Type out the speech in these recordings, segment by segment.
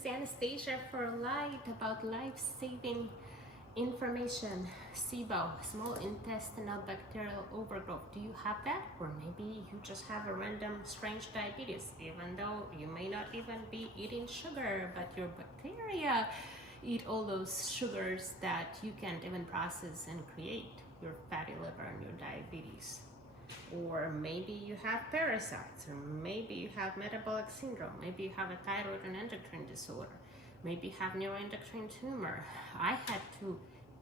is Anastasia for Light about life-saving information. SIBO, small intestinal bacterial overgrowth. Do you have that? Or maybe you just have a random strange diabetes, even though you may not even be eating sugar, but your bacteria eat all those sugars that you can't even process and create your fatty liver and your diabetes. Or maybe you have parasites, or maybe you have metabolic syndrome, maybe you have a thyroid and endocrine disorder, maybe you have neuroendocrine tumor. I had to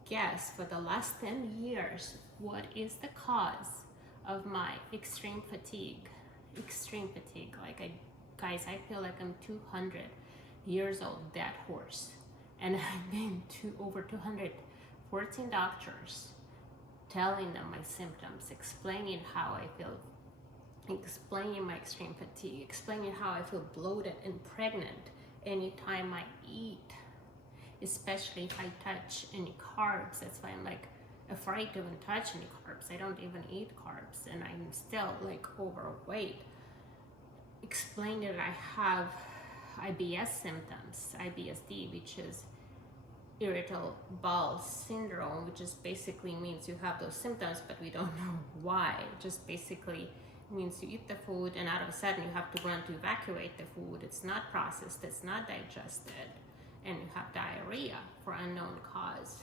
guess for the last 10 years what is the cause of my extreme fatigue. Guys, I feel like I'm 200 years old, dead horse, and I've been to over 214 doctors, telling them my symptoms, explaining how I feel, explaining my extreme fatigue, explaining how I feel bloated and pregnant anytime I eat, especially if I touch any carbs. That's why I'm like afraid to even touch any carbs. I don't even eat carbs, and I'm still like overweight. Explaining that I have IBS symptoms, IBSD, which is irritable bowel syndrome, which just basically means you have those symptoms, but we don't know why. It just basically means you eat the food and all of a sudden you have to run to evacuate the food. It's not processed, it's not digested, and you have diarrhea for unknown cause.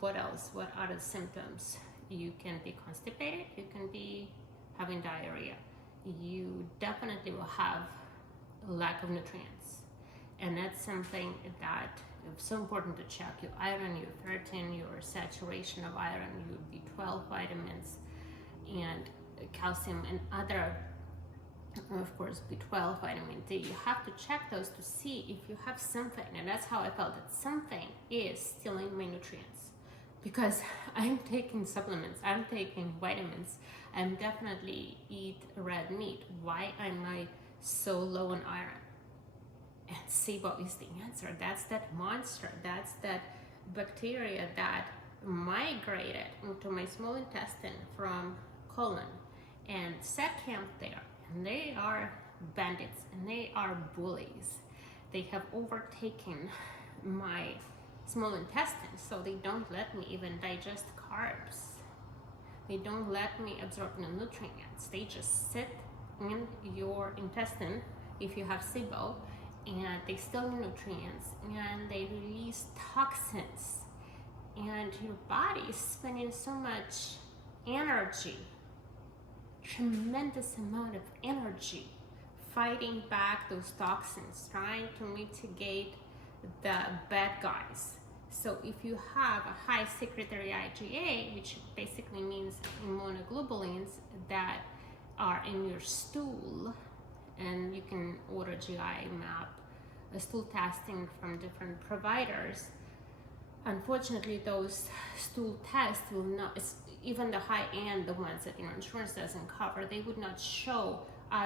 What else? What other symptoms? You can be constipated, you can be having diarrhea. You definitely will have a lack of nutrients. And that's something that is so important to check. Your iron, your ferritin, your saturation of iron, your B12 vitamins, and calcium, and other, of course, B12, vitamin D. You have to check those to see if you have something. And that's how I felt that something is stealing my nutrients. Because I'm taking supplements, I'm taking vitamins, I'm definitely eat red meat. Why am I so low on iron? And SIBO is the answer. That's that monster. That's that bacteria that migrated into my small intestine from colon and set camp there. And they are bandits and they are bullies. They have overtaken my small intestine, so they don't let me even digest carbs. They don't let me absorb the nutrients. They just sit in your intestine if you have SIBO, and they steal nutrients and they release toxins, and your body is spending so much energy, tremendous amount of energy, fighting back those toxins, trying to mitigate the bad guys. So if you have a high secretory IgA, which basically means immunoglobulins that are in your stool, and you can order GI map, stool testing from different providers. Unfortunately, those stool tests will not, even the high-end, the ones that your insurance doesn't cover, they would not show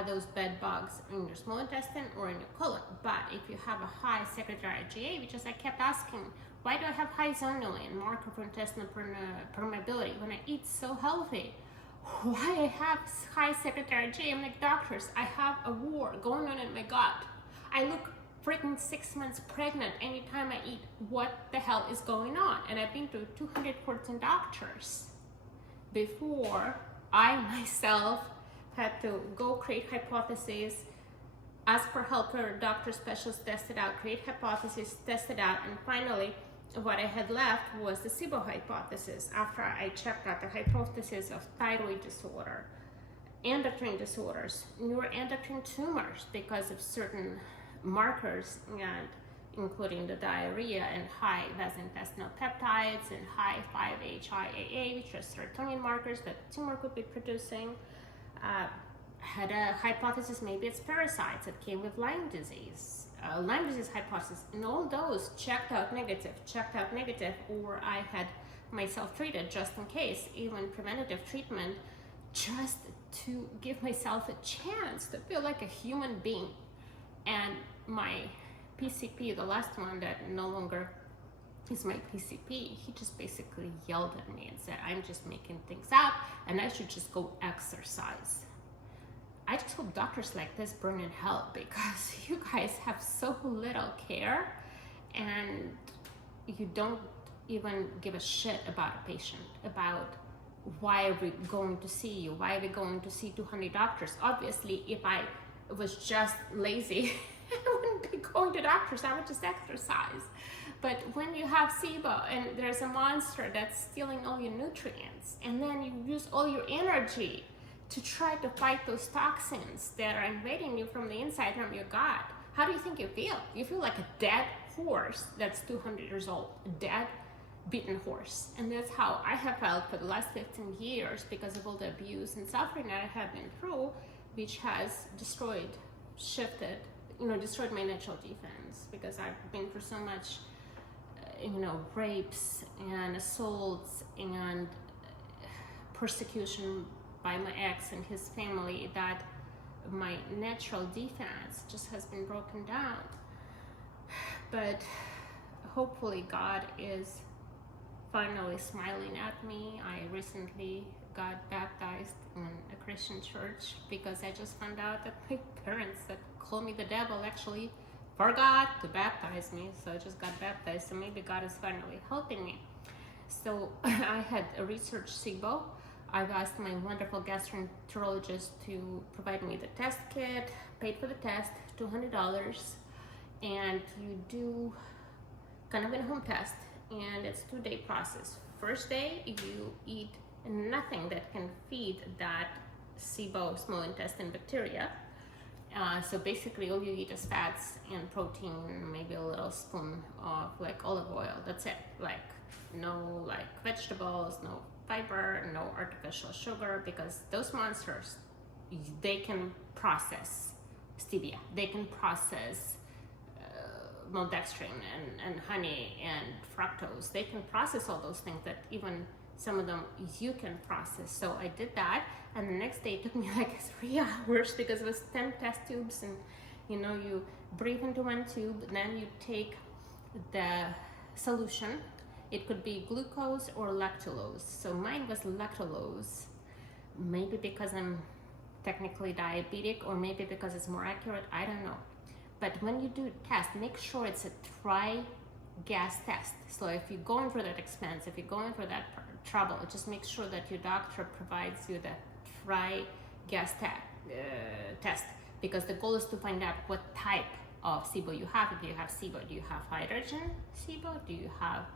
those bed bugs in your small intestine or in your colon. But if you have a high secretory IgA, which is I kept asking, why do I have high zonulin, marker for intestinal permeability, when I eat so healthy? Why I have high secretory IgA? I'm like, doctors, I have a war going on in my gut. I look freaking 6 months pregnant anytime I eat. What the hell is going on? And I've been to 214 doctors before I myself had to go create hypotheses, ask for help for doctor specialists, test it out, create hypotheses, test it out, and finally what I had left was the SIBO hypothesis after I checked out the hypothesis of thyroid disorder, endocrine disorders, neuroendocrine tumors because of certain markers, and including the diarrhea and high vasointestinal peptides and high 5-HIAA, which are serotonin markers that the tumor could be producing. Had a hypothesis, maybe it's parasites that came with Lyme disease. Lyme disease hypothesis, and all those checked out negative, or I had myself treated just in case, even preventative treatment, just to give myself a chance to feel like a human being. And my PCP, the last one that no longer is my PCP, he just basically yelled at me and said, I'm just making things up and I should just go exercise. I just hope doctors like this burn in hell, because you guys have so little care and you don't even give a shit about a patient, about why are we going to see you, why are we going to see 200 doctors. Obviously, if I was just lazy, I wouldn't be going to doctors, I would just exercise. But when you have SIBO and there's a monster that's stealing all your nutrients, and then you use all your energy to try to fight those toxins that are invading you from the inside, from your gut, how do you think you feel? You feel like a dead horse that's 200 years old, a dead, beaten horse. And that's how I have felt for the last 15 years because of all the abuse and suffering that I have been through, which has destroyed my natural defense, because I've been through so much, rapes and assaults and persecution by my ex and his family, that my natural defense just has been broken down. But hopefully God is finally smiling at me. I recently got baptized in a Christian church because I just found out that my parents that call me the devil actually forgot to baptize me, so I just got baptized. So maybe God is finally helping me. So I had researched SIBO. I've asked my wonderful gastroenterologist to provide me the test kit, paid for the test, $200, and you do kind of a home test, and it's a 2-day process. First day, you eat nothing that can feed that SIBO small intestine bacteria. So basically all you eat is fats and protein, maybe a little spoon of olive oil. That's it. No vegetables, no fiber, no artificial sugar, because those monsters, they can process stevia, they can process maltodextrin and honey and fructose. They can process all those things that even some of them you can process. So I did that, and the next day it took me 3 hours because it was 10 test tubes, and you breathe into one tube, then you take the solution. It could be glucose or lactulose. So mine was lactulose, maybe because I'm technically diabetic, or maybe because it's more accurate, I don't know. But when you do a test, make sure it's a tri-gas test. So if you're going for that expense, if you're going for that trouble, just make sure that your doctor provides you that tri-gas test, because the goal is to find out what type of SIBO you have. If you have SIBO, do you have hydrogen SIBO? Do you have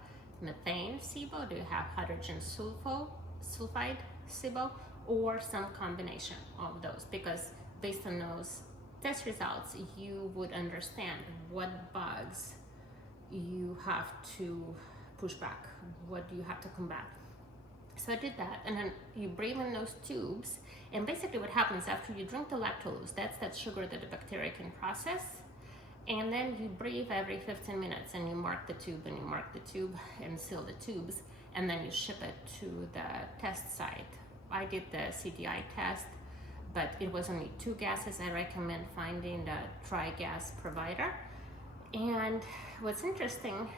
methane SIBO? Do you have hydrogen sulfide SIBO? Or some combination of those? Because based on those test results, you would understand what bugs you have to push back, what do you have to combat. So I did that, and then you breathe in those tubes, and basically what happens after you drink the lactulose, that's that sugar that the bacteria can process, and then you breathe every 15 minutes, and you mark the tube, and you mark the tube, and seal the tubes, and then you ship it to the test site. I did the CDI test, but it was only 2 gases. I recommend finding the tri-gas provider. And what's interesting,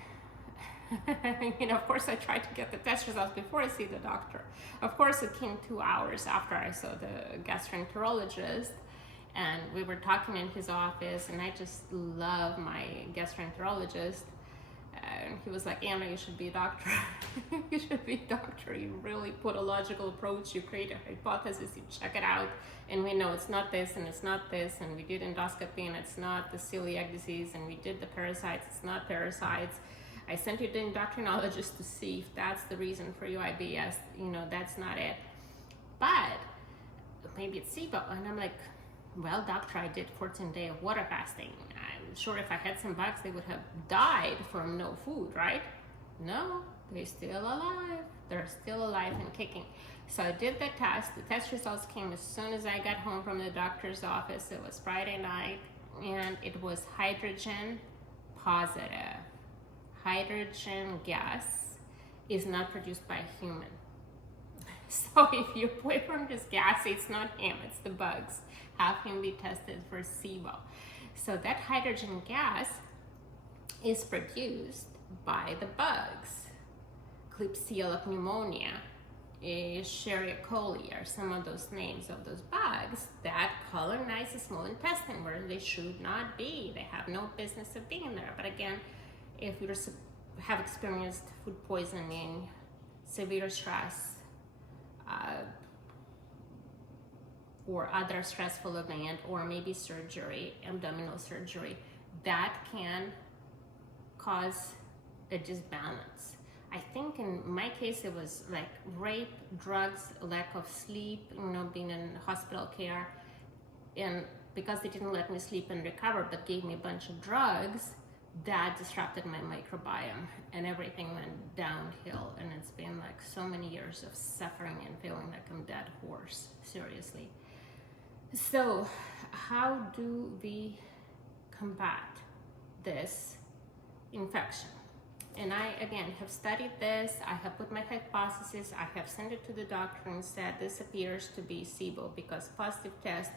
of course I tried to get the test results before I see the doctor. Of course it came 2 hours after I saw the gastroenterologist, and we were talking in his office, and I just love my gastroenterologist. And he was like, Anna, you should be a doctor. You should be a doctor. You really put a logical approach. You create a hypothesis, you check it out, and we know it's not this and it's not this, and we did endoscopy and it's not the celiac disease, and we did the parasites, it's not parasites. I sent you to the endocrinologist to see if that's the reason for your IBS. That's not it. But maybe it's SIBO. And I'm like, well, doctor, I did 14 days of water fasting. I'm sure if I had some bugs, they would have died from no food, right? No, they're still alive. They're still alive and kicking. So I did the test. The test results came as soon as I got home from the doctor's office. It was Friday night, and it was hydrogen positive. Hydrogen gas is not produced by a human. So if your boyfriend is gassy, it's not him, it's the bugs. Have him be tested for SIBO. So that hydrogen gas is produced by the bugs. Klebsiella pneumonia Escherichia coli or some of those names of those bugs that colonize the small intestine where they should not be. They have no business of being there. But again, if you have experienced food poisoning, severe stress, or other stressful event, or maybe surgery, abdominal surgery, that can cause a disbalance. I think in my case it was like rape, drugs, lack of sleep, being in hospital care, and because they didn't let me sleep and recover but gave me a bunch of drugs, that disrupted my microbiome and everything went downhill. And it's been like so many years of suffering and feeling like I'm dead horse, seriously. So how do we combat this infection? And I, again, have studied this. I have put my hypothesis. I have sent it to the doctor and said this appears to be SIBO because positive test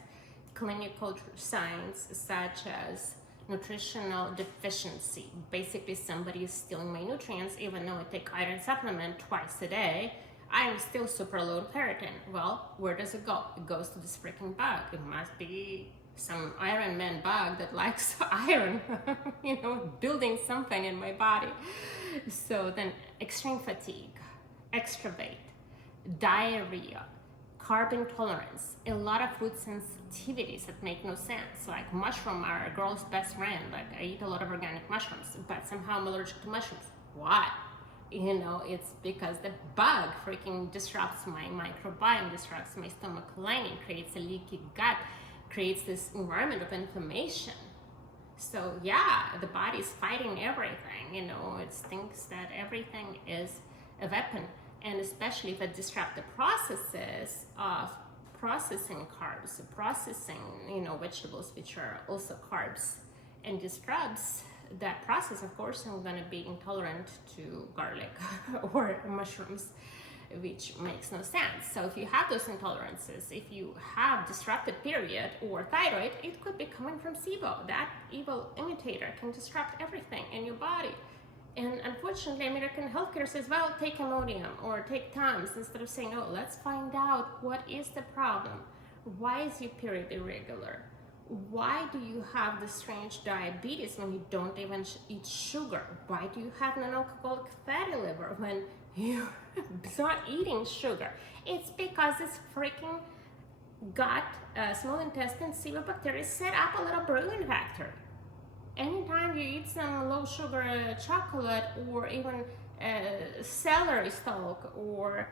clinical signs such as nutritional deficiency. Basically, somebody is stealing my nutrients. Even though I take iron supplement twice a day, I am still super low in ferritin. Well, where does it go? It goes to this freaking bug. It must be some Iron Man bug that likes iron, building something in my body. So then extreme fatigue, extra weight, diarrhea, carb intolerance, a lot of food sensitivities that make no sense. Like mushroom are a girl's best friend. Like I eat a lot of organic mushrooms, but somehow I'm allergic to mushrooms. Why? It's because the bug freaking disrupts my microbiome, disrupts my stomach lining, creates a leaky gut, creates this environment of inflammation. So yeah, the body's fighting everything, it thinks that everything is a weapon. And especially if it disrupts the processes of processing carbs, processing, vegetables, which are also carbs, and disrupts that process, of course, I'm gonna be intolerant to garlic or mushrooms, which makes no sense. So if you have those intolerances, if you have disrupted period or thyroid, it could be coming from SIBO. That evil imitator can disrupt everything in your body. And unfortunately, American healthcare says, well, take Imodium or take Tums, instead of saying, oh, let's find out what is the problem. Why is your period irregular? Why do you have this strange diabetes when you don't even eat sugar? Why do you have non-alcoholic fatty liver when you're not eating sugar? It's because this freaking gut, small intestine SIBO bacteria set up a little brewing factory. Anytime you eat some low sugar chocolate or even celery stalk or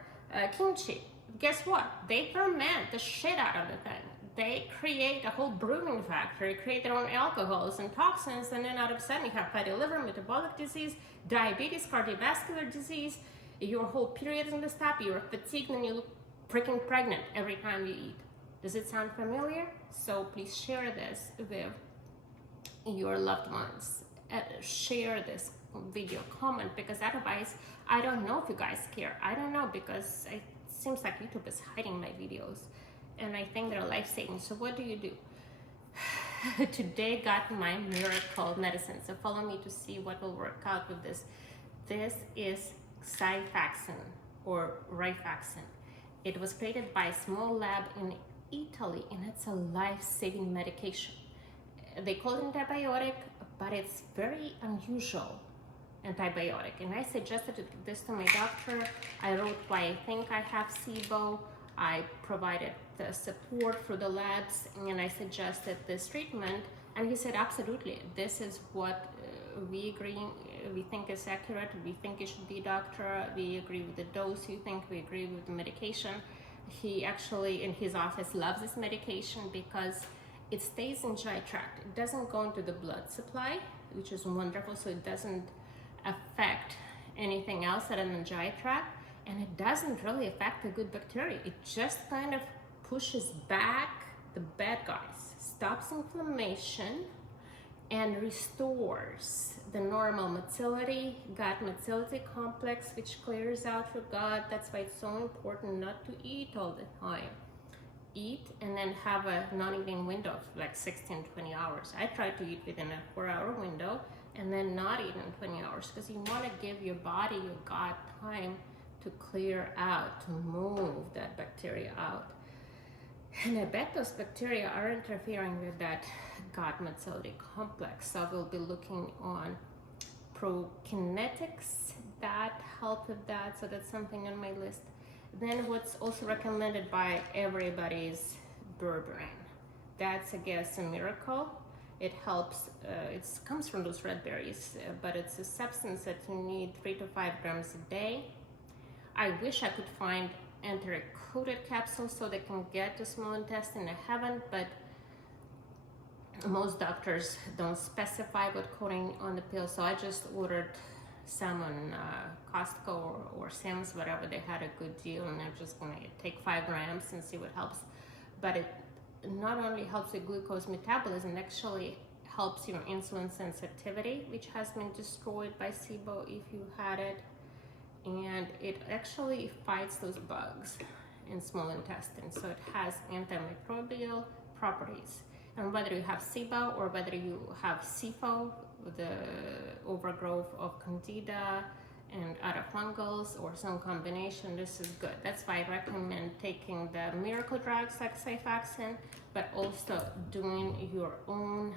kimchi, guess what? They ferment the shit out of the thing. They create a whole brewing factory, create their own alcohols and toxins, and then all of a sudden you have fatty liver, metabolic disease, diabetes, cardiovascular disease, your whole period is gonna stop, you're fatigued, and you look freaking pregnant every time you eat. Does it sound familiar? So please share this with your loved ones. Share this video, comment, because otherwise I don't know if you guys care. I don't know, because it seems like YouTube is hiding my videos, and I think they're life-saving. So what do you do? Today got my miracle medicine, so follow me to see what will work out with this. This is Xifaxin or Rifaxin. It was created by a small lab in Italy, and it's a life-saving medication. They call it antibiotic, but it's very unusual antibiotic. And I suggested this to my doctor. I wrote why I think I have SIBO. I provided the support for the labs, and I suggested this treatment. And he said, absolutely, this is what we think is accurate. We think it should be, doctor. We agree with the dose you think. We agree with the medication. He actually, in his office, loves this medication because it stays in GI tract. It doesn't go into the blood supply, which is wonderful, so it doesn't affect anything else that in the GI tract, and it doesn't really affect the good bacteria. It just kind of pushes back the bad guys, stops inflammation, and restores the normal gut motility complex, which clears out your gut. That's why it's so important not to eat all the time. Eat and then have a non-eating window of like 16, 20 hours. I try to eat within a 4-hour window and then not eat in 20 hours, because you want to give your body, your gut, time to clear out, to move that bacteria out. And I bet those bacteria are interfering with that gut motility complex. So we'll be looking on prokinetics that help with that. So that's something on my list. Then what's also recommended by everybody is Berberine. That's, I guess, a miracle. It helps, it comes from those red berries, but it's a substance that you need 3 to 5 grams a day. I wish I could find enteric-coated capsules so they can get to small intestine. I haven't, but most doctors don't specify what coating on the pill, so I just ordered some on Costco or Sam's, whatever. They had a good deal, and I'm just gonna take 5 grams and see what helps. But it not only helps with glucose metabolism, it actually helps your insulin sensitivity, which has been destroyed by SIBO if you had it. And it actually fights those bugs in small intestine. So it has antimicrobial properties. And whether you have SIBO or whether you have SIFO, the overgrowth of candida and other fungals, or some combination, this is good. That's why I recommend taking the miracle drugs like Xifaxin, but also doing your own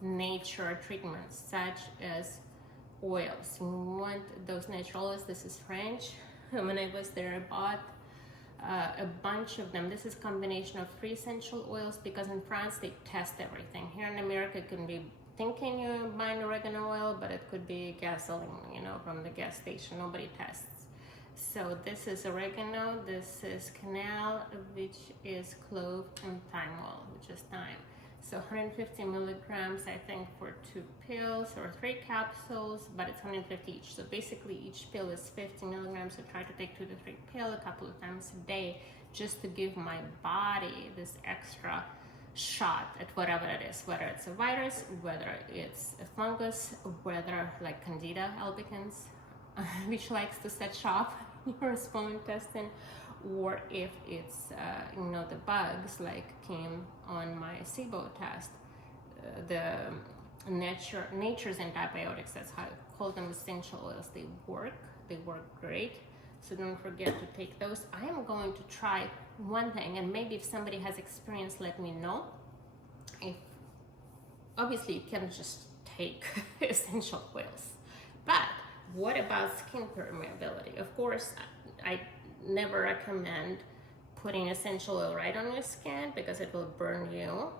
nature treatments, such as oils. You want those natural oils. This is French. When I was there, I bought a bunch of them. This is a combination of 3 essential oils, because in France they test everything. Here in America, it can be thinking you're buying oregano oil, but it could be gasoline, you know, from the gas station. Nobody tests. So this is oregano, this is cannel, which is clove, and thyme oil, which is thyme. So 150 milligrams, I think, for 2 pills or 3 capsules, but it's 150 each. So basically each pill is 50 milligrams. So try to take 2 to 3 pills a couple of times a day, just to give my body this extra shot at whatever it is, whether it's a virus, whether it's a fungus, whether like Candida albicans, which likes to set shop in your small intestine, or if it's you know, the bugs like came on my SIBO test, the nature's antibiotics, that's how I call them, essential oils. They work great. So don't forget to take those. I am going to try one thing, and maybe if somebody has experience, let me know. If obviously you can just take essential oils, but what about skin permeability? Of course, I never recommend putting essential oil right on your skin because it will burn you,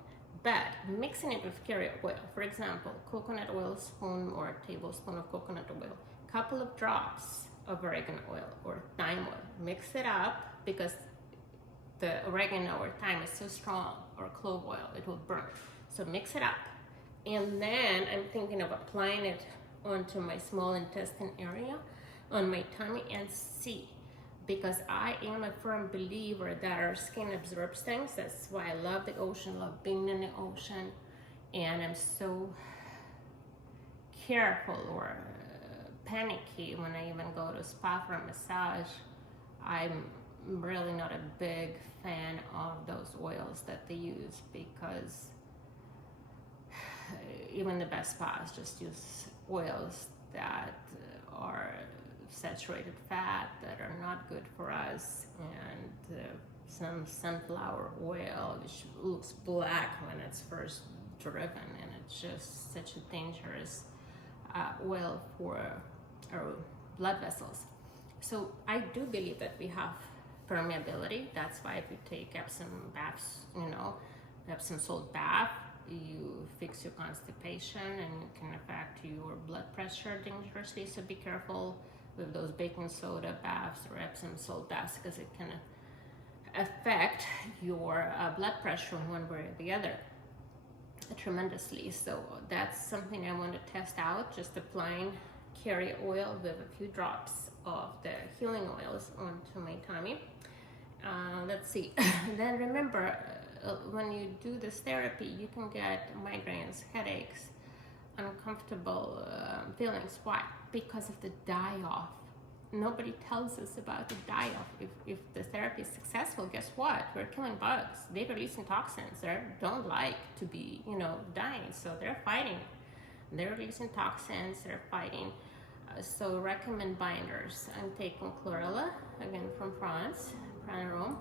but mixing it with carrier oil, for example, coconut oil spoon or a tablespoon of coconut oil, couple of drops of oregano oil or thyme oil, mix it up, because the oregano or thyme is so strong, or clove oil, it will burn. So mix it up, and then I'm thinking of applying it onto my small intestine area, on my tummy, and see, because I am a firm believer that our skin absorbs things. That's why I love the ocean, love being in the ocean, and I'm so careful or panicky when I even go to spa for a massage. I'm really not a big fan of those oils that they use, because even the best spas just use oils that are saturated fat, that are not good for us, and some sunflower oil which looks black when it's first driven, and it's just such a dangerous oil for our blood vessels. So I do believe that we have permeability. That's why if you take Epsom baths, you know, Epsom salt bath, you fix your constipation, and it can affect your blood pressure dangerously. So be careful with those baking soda baths or Epsom salt baths, because it can affect your blood pressure one way or the other tremendously. So that's something I want to test out, just applying carrier oil with a few drops of the healing oils onto my tummy. Let's see. Then remember, when you do this therapy, you can get migraines, headaches, uncomfortable feelings. Why? Because of the die-off. Nobody tells us about the die-off. If the therapy is successful, guess what? We're killing bugs. They're releasing toxins. They don't like to be, you know, dying. So they're fighting. They're releasing toxins. They're fighting So recommend binders. I'm taking Chlorella, again from France, Rome,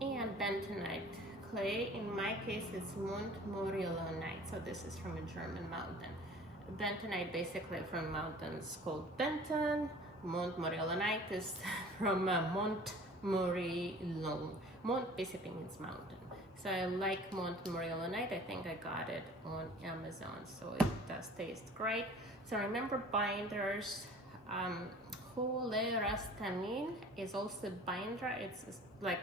and bentonite clay. In my case, it's Montmorillonite. So this is from a German mountain. Bentonite basically from mountains called Benton. Montmorillonite is from Montmorillon. Mont basically means mountain. So I like Montmorillonite. I think I got it on Amazon, so it does taste great. So remember binders. Cholestyramine is also binder. It's like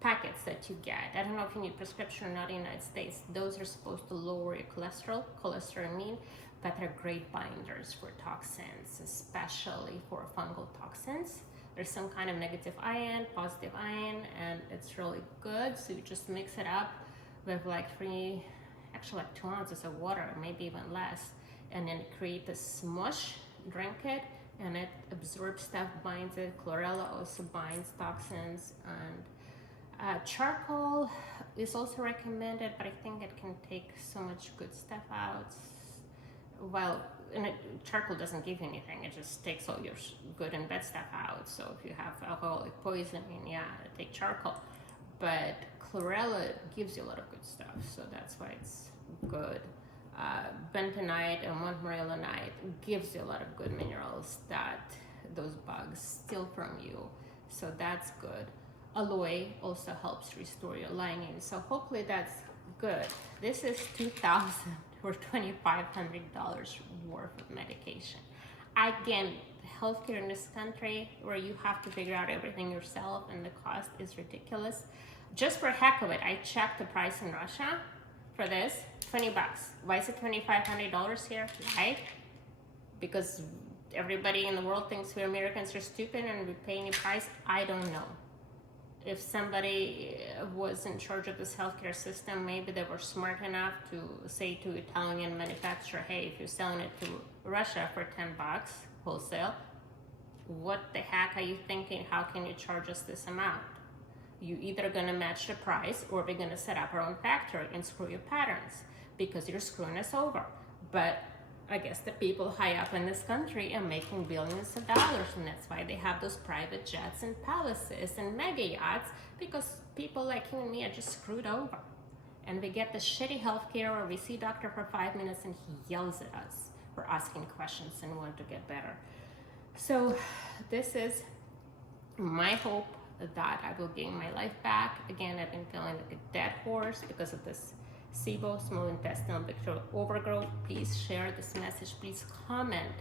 packets that you get. I don't know if you need prescription or not in the United States. Those are supposed to lower your cholestyramine, but they're great binders for toxins, especially for fungal toxins. There's some kind of negative ion, positive ion, and it's really good. So you just mix it up with like 2 ounces of water, maybe even less, and then create a smush, drink it, and it absorbs stuff, binds it. Chlorella also binds toxins, and charcoal is also recommended, but I think it can take so much good stuff out. Well, charcoal doesn't give you anything, it just takes all your good and bad stuff out. So if you have alcoholic poisoning, yeah, take charcoal. But Chlorella gives you a lot of good stuff, so that's why it's good. Bentonite and Montmorillonite gives you a lot of good minerals that those bugs steal from you, so that's good. Aloe also helps restore your lining, so hopefully that's good. This is $2,000 or $2,500 worth of medication. Again, healthcare in this country where you have to figure out everything yourself and the cost is ridiculous. Just for heck of it, I checked the price in Russia for this, $20. Why is it $2,500 here? Why? Because everybody in the world thinks we Americans are stupid and we pay any price. I don't know. If somebody was in charge of this healthcare system, maybe they were smart enough to say to Italian manufacturer, hey, if you're selling it to Russia for $10 wholesale, what the heck are you thinking? How can you charge us this amount? You either gonna match the price or we're gonna set up our own factory and screw your patterns because you're screwing us over. But I guess the people high up in this country are making billions of dollars, and that's why they have those private jets and palaces and mega yachts, because people like you and me are just screwed over. And we get the shitty healthcare where we see a doctor for 5 minutes and he yells at us for asking questions and want to get better. So this is my hope that I will gain my life back. Again, I've been feeling like a dead horse because of this SIBO, small intestinal bacterial overgrowth. Please share this message. Please comment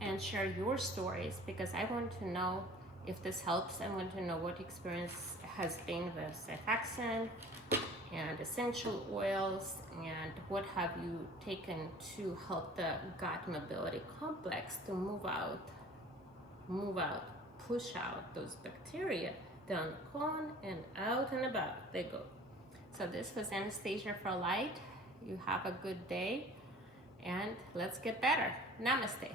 and share your stories, because I want to know if this helps. I want to know what experience has been with Xifaxin and essential oils, and what have you taken to help the gut mobility complex to move out, push out those bacteria down the colon and out and about they go. So this was Anastasia for Light. You have a good day and let's get better. Namaste.